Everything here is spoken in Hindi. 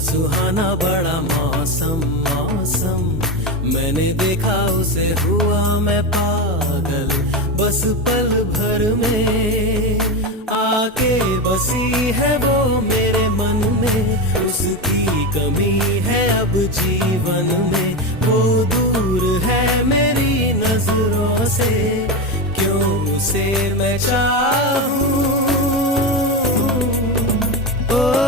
सुहाना बड़ा मौसम मौसम, मैंने देखा उसे हुआ मैं पागल, बस पल भर में आके बसी है वो मेरे मन में, उसकी कमी है अब जीवन में, वो दूर है मेरी नजरों से, क्यों उसे मैं चाहूं।